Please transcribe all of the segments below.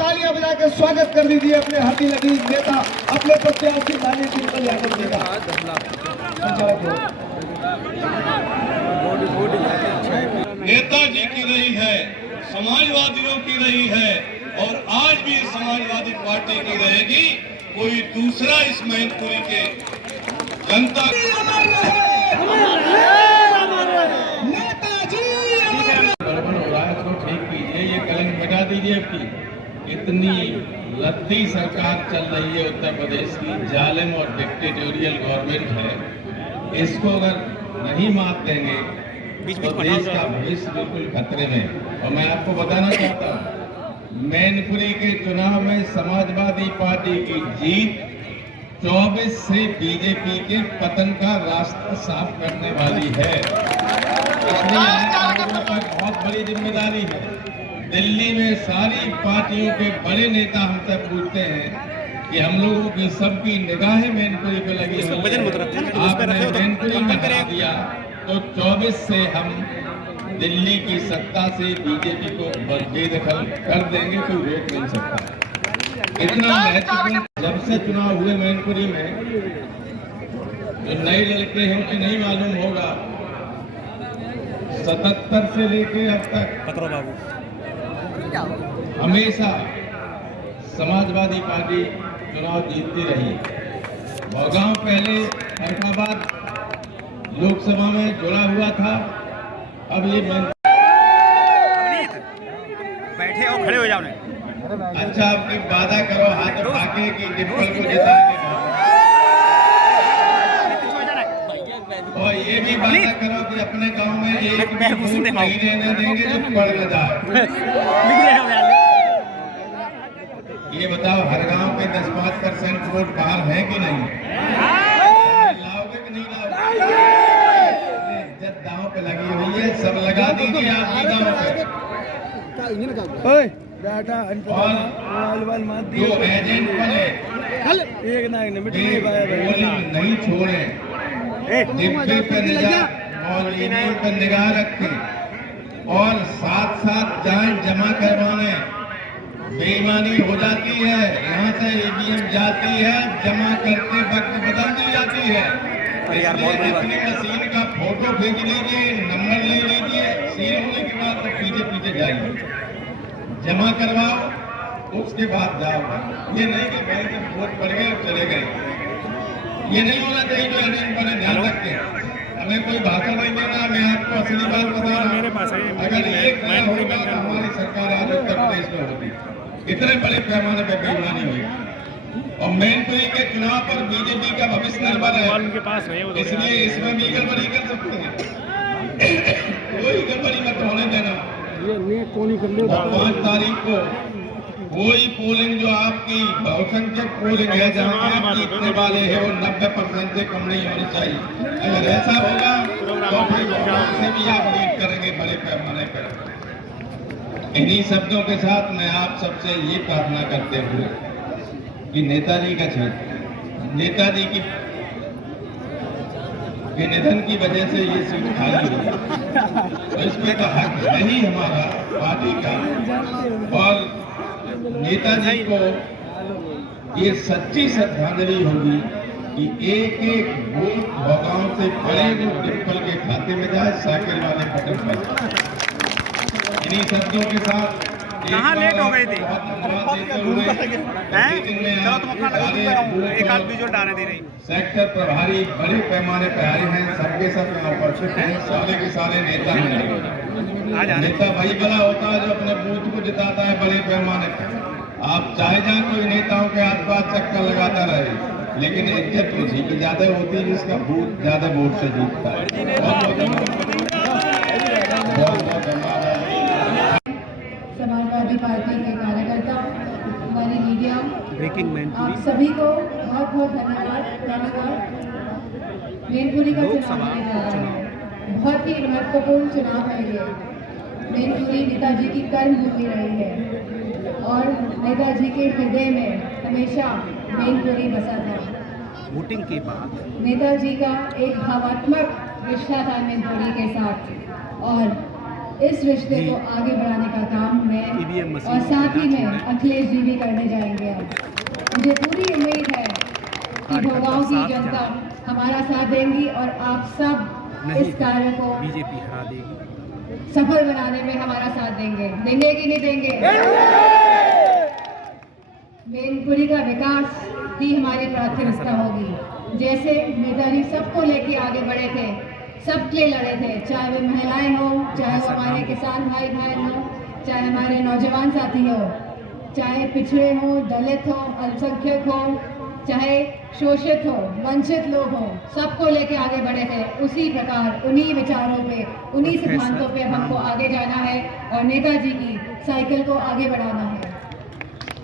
तालियां बजा के स्वागत कर दीजिए अपने हाथी लगी नेता अपने प्रत्याशी माननीय शिवपाल यादव जी का। नेताजी की रही है, समाजवादियों की रही है और आज भी समाजवादी पार्टी की रहेगी। कोई दूसरा इस मैनपुरी के जनता ठीक कीजिए, ये कलंक मिटा दीजिए। आपकी इतनी लद्दी सरकार चल रही है उत्तर प्रदेश की, जालिम और डिक्टेटोरियल गवर्नमेंट है। इसको अगर नहीं मात देंगे तो देश का भविष्य बिल्कुल खतरे में। और मैं आपको बताना चाहता हूँ, मैनपुरी के चुनाव में समाजवादी पार्टी की जीत 24 से बीजेपी के पतन का रास्ता साफ करने वाली है। बहुत बड़ी जिम्मेदारी है। दिल्ली में सारी पार्टियों के बड़े नेता हमसे पूछते हैं कि हम लोगों की सबकी निगाहें मैनपुरी पे लगी है, आपने मैनपुरी में हरा दिया तो 24 से हम दिल्ली की सत्ता से बीजेपी को बेदखल कर देंगे, कोई रोक नहीं सकता। इतना महत्वपूर्ण जब से चुनाव हुए मैनपुरी में, जो नए लड़के हैं उन्हें नहीं मालूम होगा, 77 से लेके अब तक हमेशा समाजवादी पार्टी चुनाव जीतती रही। गांव पहले फैसलाबाद लोकसभा में जुड़ा हुआ था, अब ये बैठे और खड़े हो जाओ। अच्छा, आपकी वादा करो हाथ उठा के कि डिम्पल को जिताएंगे, और ये भी वादा करो कि अपने गांव में एक महीने देंगे जो पढ़ न जाए। ये बताओ, हर गांव के 10-5% वोट बाहर है कि नहीं? लाओगे कि नहीं लाओगे? इज्जत दांव पे लगी हुई है, सब लगा दीजिए आप भी दांव पे। जो एजेंट बने नहीं छोड़े, डिब्बे पे मौलवियों पर निगाह रखें और साथ साथ जाएं जमा करवाने। बेईमानी हो जाती है, यहाँ से ईवीएम जाती है, जमा करते वक्त बदल दी जाती है। इसलिए अपनी मशीन का फोटो भेज लीजिए, नंबर ले लीजिए, सील होने के बाद तो पीछे पीछे जाइए, जमा करवाओ, उसके बाद जाओ। ये नहीं कि बैंक में वोट पड़ गए और चले गए, ये नहीं होना चाहिए। जो एजेंट बने ध्यान रखें, हमें कोई भाषण नहीं देना। मैं आपको असली बात बता रहा हूँ, अगर एक नया होगा तो हमारी सरकार आज उत्तर प्रदेश में होगी। इतने बड़े पैमाने पर बेईमानी हुई और मैनपुरी के चुनाव पर बीजेपी का भविष्य निर्भर है, इसलिए इसमें भी गड़बड़ी कर सकते हैं। कोई गड़बड़ी मत होने देना। 5 तारीख को कोई पोलिंग जो आपकी बहुसंख्यक पोलिंग है, जहाँ आप जीतने वाले हैं, वो 90% से कम नहीं होनी चाहिए। अगर ऐसा होगा तो फिर भी आप लीड करेंगे बड़े पैमाने पर। इन्हीं शब्दों के साथ मैं आप सबसे ये प्रार्थना करते हुए कि नेताजी का क्षेत्र, नेताजी की के निधन की वजह से ये सीट खाली हुई, तो इसमें तो हक है ही हमारा पार्टी का। और नेताजी को ये सच्ची श्रद्धांजलि होगी कि एक एक वोट भोगांव से पड़े जो डिम्पल के खाते में जाए, साइकिल वाले बटन पर। इन्हीं शब्दों के साथ कहाँ लेट हो गए थे? एक आध बीजों डालने दे रही। सेक्टर प्रभारी बड़े पैमाने पर आए हैं, सबके सब यहाँ उपस्थित हैं, सारे के सारे नेता हैं। नेता वही बड़ा होता है जो अपने बूथ को जिताता है बड़े पैमाने पर। आप चाहे जाए कोई नेताओं के आसपास चक्कर लगाता रहे, लेकिन इज्जत उसी की ज्यादा होती है जिसका बूथ ज्यादा वोट से जीतता है। समाजवादी पार्टी के कार्यकर्ता, हमारी मीडिया, आप सभी को बहुत बहुत धन्यवाद। मैनपुरी का चुनाव होने जा रहा है, बहुत ही महत्वपूर्ण चुनाव है ये। मैनपुरी नेताजी की कर्मभूमि रही है और नेताजी के हृदय में हमेशा मैनपुरी बसा था। वोटिंग के बाद नेताजी का एक भावात्मक रिश्ता था मैनपुरी के साथ और इस रिश्ते को आगे बढ़ाने का काम मैं और साथ ही में अखिलेश जी भी करने जाएंगे। मुझे पूरी उम्मीद है कि भोगांव की जनता हमारा साथ देंगी और आप सब इस कार्य को बीजेपी हरा देगी, सफल बनाने में हमारा साथ देंगे। देंगे कि नहीं देंगे? मैनपुरी का विकास ही हमारी प्राथमिकता होगी। जैसे नेताजी सबको लेके आगे बढ़े थे, सबके लिए लड़े थे, चाहे वे महिलाएं हो, चाहे वो हमारे किसान भाई बहन हो, चाहे हमारे नौजवान साथी हो, चाहे पिछड़े हो, दलित हो, अल्पसंख्यक हो, चाहे शोषित हो, वंचित लोग हो, सबको लेके आगे बढ़े थे। उसी प्रकार उन्हीं विचारों पे, उन्हीं सिद्धांतों पे हमको आगे जाना है और नेताजी की साइकिल को आगे बढ़ाना है।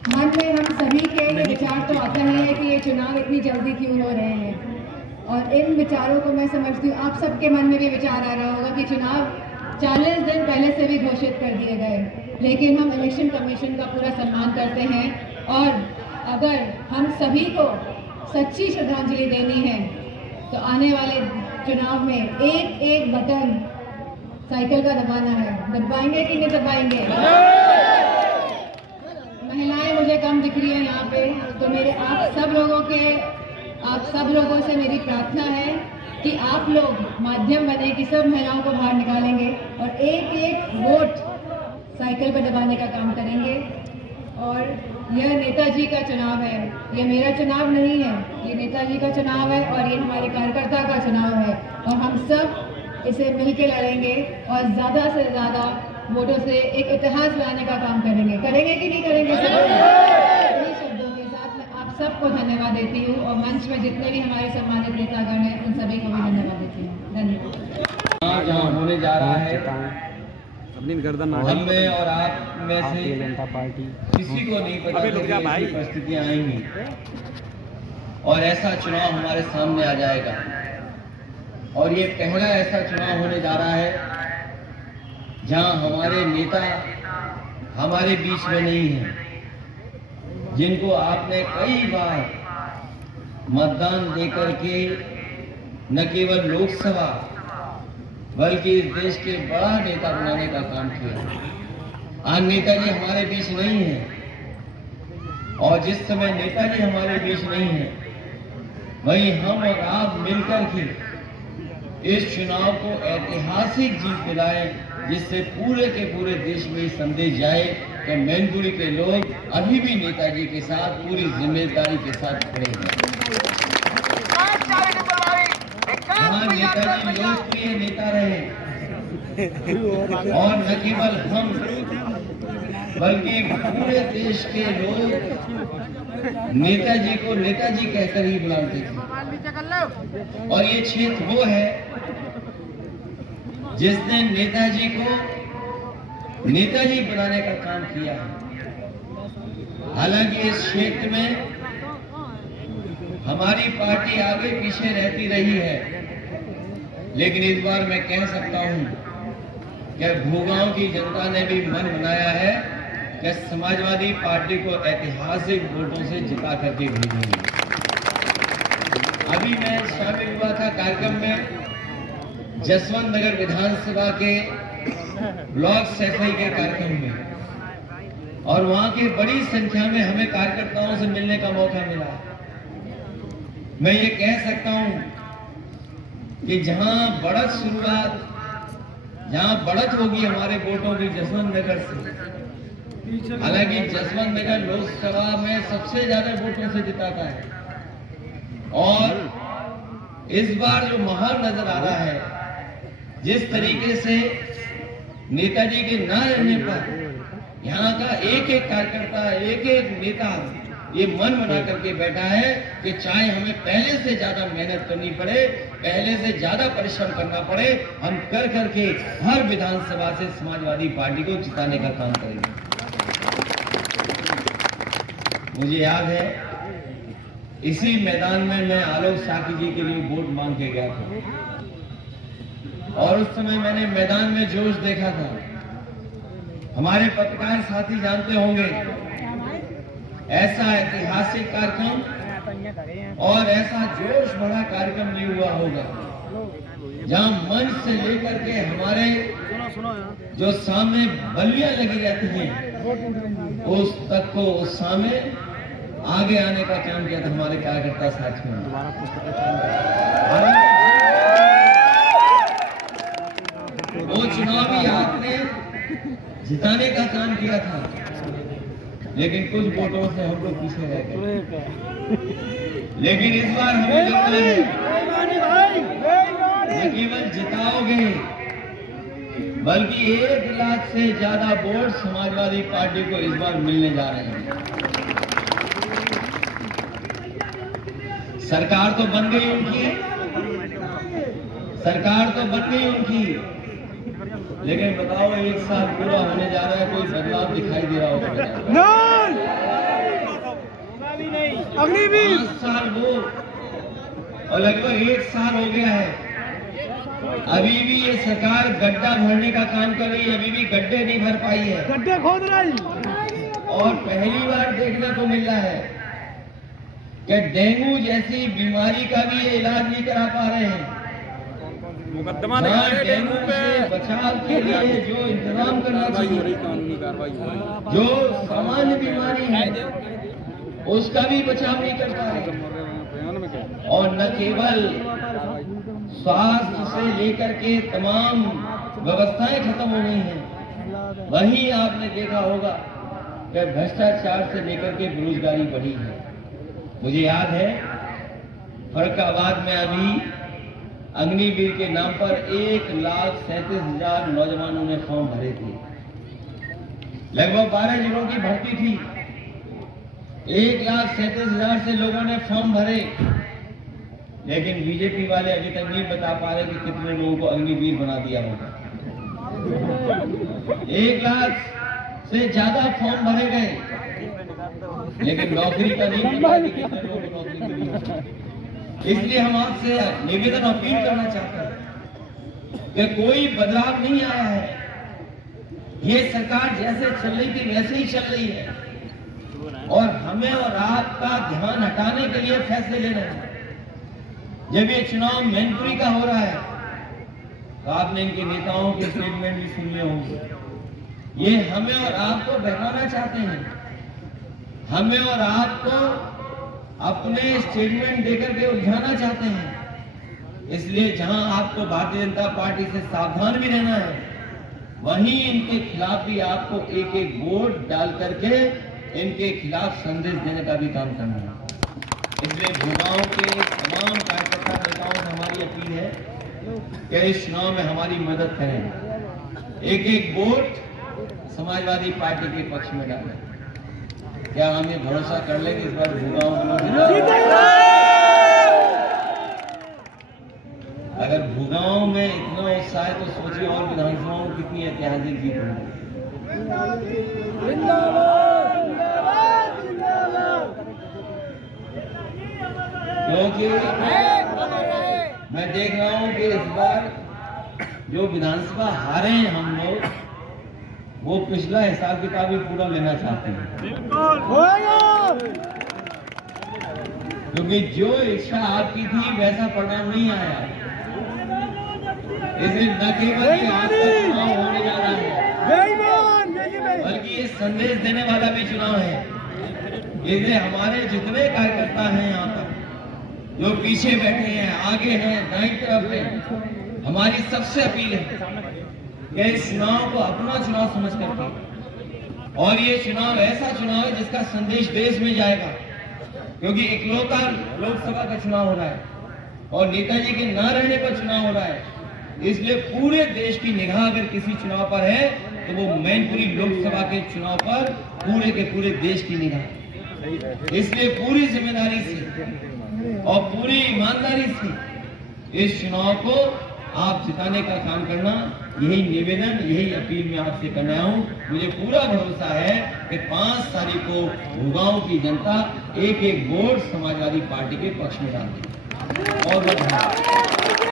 मन में हम सभी के ये विचार तो आता है कि ये चुनाव इतनी जल्दी क्यों हो रहे हैं, और इन विचारों को मैं समझती हूँ आप सबके मन में भी विचार आ रहा होगा कि चुनाव 40 दिन पहले से भी घोषित कर दिए गए, लेकिन हम इलेक्शन कमीशन का पूरा सम्मान करते हैं और अगर हम सभी को सच्ची श्रद्धांजलि देनी है तो आने वाले चुनाव में एक एक बटन साइकिल का दबाना है। दबाएंगे कि नहीं दबाएंगे? महिलाएं मुझे कम दिख रही है यहाँ पे, तो मेरे आप सब लोगों से मेरी प्रार्थना है कि आप लोग माध्यम बने कि सब महिलाओं को बाहर निकालेंगे और एक एक वोट साइकिल पर दबाने का काम करेंगे। और यह नेताजी का चुनाव है, ये मेरा चुनाव नहीं है, ये नेताजी का चुनाव है और ये हमारे कार्यकर्ता का चुनाव है और हम सब इसे मिलकर लड़ेंगे और ज़्यादा से ज़्यादा वोटों से एक इतिहास लाने का काम करेंगे। करेंगे कि नहीं करेंगे? इन्हीं शब्दों के साथ मैं आप सबको धन्यवाद देती हूँ और मंच में जितने भी हमारे सम्मानित नेतागण हैं उन सभी को भी धन्यवाद देती हूँ। धन्यवाद। जहाँ होने जा रहा है, हम में और आप में से किसी को नहीं पता कि ऐसी परिस्थितियाँ आएंगी और ऐसा चुनाव हमारे सामने आ जाएगा। और ये पहला ऐसा चुनाव होने जा रहा है जहां हमारे नेता हमारे बीच में नहीं है, जिनको आपने कई बार मतदान देकर के न केवल लोकसभा बल्कि इस देश के बड़ा नेता बनाने का काम किया। आज नेताजी हमारे बीच नहीं है और जिस समय नेताजी हमारे बीच नहीं है वहीं हम और आप मिलकर के इस चुनाव को ऐतिहासिक जीत दिलाएं, जिससे पूरे के पूरे देश में संदेश जाए कि मैनपुरी के लोग अभी भी नेताजी के साथ पूरी जिम्मेदारी के साथ खड़े हैं। हाँ, नेताजी लोकप्रिय नेता रहे और न केवल हम बल्कि पूरे देश के लोग नेताजी को नेताजी कहकर ही बुलाते थे। और ये क्षेत्र वो है जिसने नेताजी को नेताजी बनाने का काम किया है। हालांकि इस क्षेत्र में हमारी पार्टी आगे पीछे रहती रही है, लेकिन इस बार मैं कह सकता हूं कि भोगांव की जनता ने भी मन बनाया है कि समाजवादी पार्टी को ऐतिहासिक वोटों से जिता करके भेजेंगे। अभी मैं शामिल हुआ था कार्यक्रम में जसवंत नगर विधानसभा के ब्लॉक सफाई के कार्यक्रम में, और वहां की बड़ी संख्या में हमें कार्यकर्ताओं से मिलने का मौका मिला। मैं ये कह सकता हूं कि जहां बढ़त होगी हमारे वोटों की जसवंत नगर से। हालांकि जसवंत नगर लोकसभा में सबसे ज्यादा वोटों से जिताता है, और इस बार जो माहौल नजर आ रहा है, जिस तरीके से नेताजी के न रहने पर यहाँ का एक एक कार्यकर्ता, एक एक नेता ये मन बना करके बैठा है कि चाहे हमें पहले से ज्यादा मेहनत करनी पड़े, पहले से ज्यादा परिश्रम करना पड़े, हम कर करके हर विधानसभा से समाजवादी पार्टी को जिताने का काम करेंगे। मुझे याद है इसी मैदान में मैं आलोक साकी जी के लिए वोट मांग के गया था, और उस समय मैंने मैदान में जोश देखा था। हमारे पत्रकार साथी जानते होंगे, ऐसा ऐतिहासिक कार्यक्रम और ऐसा जोश भरा कार्यक्रम नहीं हुआ होगा। जहां मंच से लेकर के हमारे जो सामने बलियां लगी रहती हैं उस तक को उस सामने आगे आने का काम किया था हमारे कार्यकर्ता साथियों ने। वो चुनावी आपने जिताने का काम किया था, लेकिन कुछ वोटों से हम लोग पीछे रह गए। लेकिन इस बार हमें लगता है न केवल जिताओगे बल्कि 1 लाख से ज्यादा वोट समाजवादी पार्टी को इस बार मिलने जा रहे हैं। सरकार तो बन गई उनकी, सरकार तो बन गई उनकी, लेकिन बताओ 1 साल पूरा होने जा रहा है, कोई बदलाव दिखाई दे रहा होगा? 5 साल वो और लगभग 1 साल हो गया है, अभी भी ये सरकार गड्ढा भरने का काम कर रही है, अभी भी गड्ढे नहीं भर पाई है, गड्ढे खोद रही। और पहली बार देखने को मिल रहा है कि डेंगू जैसी बीमारी का भी ये इलाज नहीं करा पा रहे हैं। मुकदमा डेंगू से बचाव के लिए जो इंतजाम करना चाहिए, कानूनी कार्रवाई जो सामान्य बीमारी है उसका भी बचाव नहीं कर पा रहे। और न केवल स्वास्थ्य से लेकर के तमाम व्यवस्थाएं खत्म हो गई हैं, वहीं आपने देखा होगा कि भ्रष्टाचार से लेकर के बेरोजगारी बढ़ी है। मुझे याद है फर्रुखाबाद में अभी अग्निवीर के नाम पर 1,37,000 नौजवानों ने फॉर्म भरे थे। लगभग 12 जिलों की भर्ती थी, 1,37,000 से लोगों ने फॉर्म भरे, लेकिन बीजेपी वाले अभी तक नहीं बता पा रहे कि कितने लोगों को अग्निवीर बना दिया होगा। 1 लाख से ज्यादा फॉर्म भरे गए, लेकिन नौकरी का नहीं मिला कि कितने लोगों को नौकरी मिली होगी। इसलिए हम आपसे निवेदन अपील करना चाहते हैं कि कोई बदलाव नहीं आया है, ये सरकार जैसे चल रही थी वैसे ही चल रही है, और हमें और आपका ध्यान हटाने के लिए फैसले ले रहे हैं। जब ये चुनाव मैनपुरी का हो रहा है तो आपने इनके नेताओं के स्टेटमेंट भी सुन लिए होंगे। ये हमें और आपको बहकाना चाहते हैं, हमें और आपको अपने स्टेटमेंट देकर के उलझाना चाहते हैं। इसलिए जहां आपको भारतीय जनता पार्टी से सावधान भी रहना है, वहीं इनके खिलाफ भी आपको एक वोट डाल करके इनके खिलाफ संदेश देने का भी काम करना है। इसलिए भूगांव के तमाम कार्यकर्ता नेताओं से हमारी अपील है कि इस चुनाव में हमारी मदद करें, एक वोट समाजवादी पार्टी के पक्ष में डालें। क्या हम ये भरोसा कर लें कि इस बार भूगांव अगर भूगांव में इतना उत्साह है तो सोचिए और विधानसभाओं में कितनी ऐतिहासिक जीत होगी। क्योंकि मैं देख रहा हूं कि इस बार जो विधानसभा हारे हैं हम लोग, वो पिछला हिसाब किताब भी पूरा लेना चाहते हैं, क्योंकि जो इच्छा आपकी थी वैसा परिणाम नहीं आया। इसलिए न केवल आपका चुनाव होने जा रहा है, बल्कि ये संदेश देने वाला भी चुनाव है। इसलिए हमारे जितने कार्यकर्ता हैं यहाँ पर, जो पीछे बैठे हैं, आगे हैं, दाईं तरफ हैं, हमारी सबसे अपील है कि इस चुनाव को अपना चुनाव समझ करके, और ये चुनाव ऐसा चुनाव है जिसका संदेश देश में जाएगा, क्योंकि इकलौता लोकसभा का चुनाव हो रहा है और नेताजी के न रहने पर चुनाव हो रहा है। इसलिए पूरे देश की निगाह अगर किसी चुनाव पर है तो वो मैनपुरी लोकसभा के चुनाव पर पूरे के पूरे देश की निगाह। इसलिए पूरी जिम्मेदारी से और पूरी ईमानदारी से इस चुनाव को आप जिताने का काम करना, यही निवेदन, यही अपील मैं आपसे कर रहा हूं। मुझे पूरा भरोसा है कि 5 तारीख को भूगांव की जनता एक वोट समाजवादी पार्टी के पक्ष में डालेगी। और